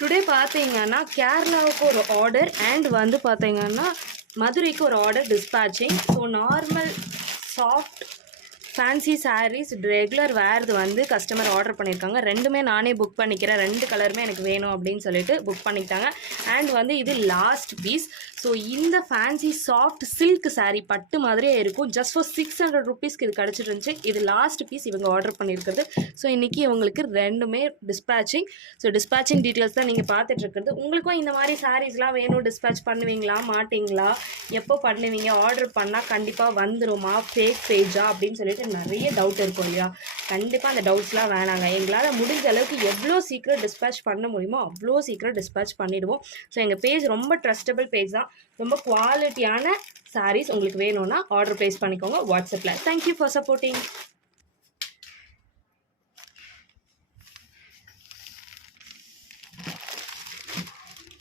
Today பார்த்தீங்கன்னா கேரளாவுக்கு ஒரு ஆர்டர் அண்ட் வந்து பார்த்தீங்கன்னா மதுரைக்கு ஒரு order dispatching. So normal soft fancy sarees regular wear வந்து கஸ்டமர் ஆர்டர் பண்ணியிருக்காங்க. ரெண்டுமே நானே புக் பண்ணிக்கிறேன், ரெண்டு கலருமே எனக்கு வேணும் அப்படின்னு சொல்லிட்டு புக் பண்ணிக்கிட்டாங்க. அண்ட் வந்து இது லாஸ்ட் பீஸ். ஸோ இந்த ஃபேன்சி சாஃப்ட் சில்க் சாரீ பட்டு மாதிரியே இருக்கும். ஜஸ்ட் ஃபார் 600 ருபீஸ்க்கு இது கிடச்சிட்டு இருந்துச்சு. இது லாஸ்ட் பீஸ் இவங்க ஆர்டர் பண்ணியிருக்கிறது. ஸோ இன்றைக்கி இவங்களுக்கு ரெண்டுமே டிஸ்பேச்சிங். ஸோ டிஸ்பேச்சிங் டீட்டெயில்ஸ் தான் நீங்கள் பார்த்துட்டு இருக்கிறது. உங்களுக்கும் இந்த மாதிரி சாரீஸ்லாம் வேணும், டிஸ்பேச் பண்ணுவீங்களா மாட்டிங்களா, எப்போ பண்ணுவீங்க, ஆர்டர் பண்ணால் கண்டிப்பாக வந்துருமா, ஃபேக் பேஜா அப்படின்னு சொல்லிட்டு நிறைய டவுட் இருக்கும் இல்லையா? கண்டிப்பாக அந்த டவுட்ஸ்லாம் வேணாங்க. எங்களால் முடிஞ்ச அளவுக்கு எவ்வளோ சீக்கிரம் டிஸ்பேச் பண்ண முடியுமோ அவ்வளோ சீக்கிரம் டிஸ்பேச் பண்ணிவிடுவோம். ஸோ எங்கள் பேஜ் ரொம்ப ட்ரஸ்டபிள் பேஜ் தான். ரொம்ப குவாலிட்டியான சாரீஸ் உங்களுக்கு வேணும்னா ஆர்டர் ப்ளேஸ் பண்ணிக்கோங்க வாட்ஸ்அப்பில். Thank you for supporting.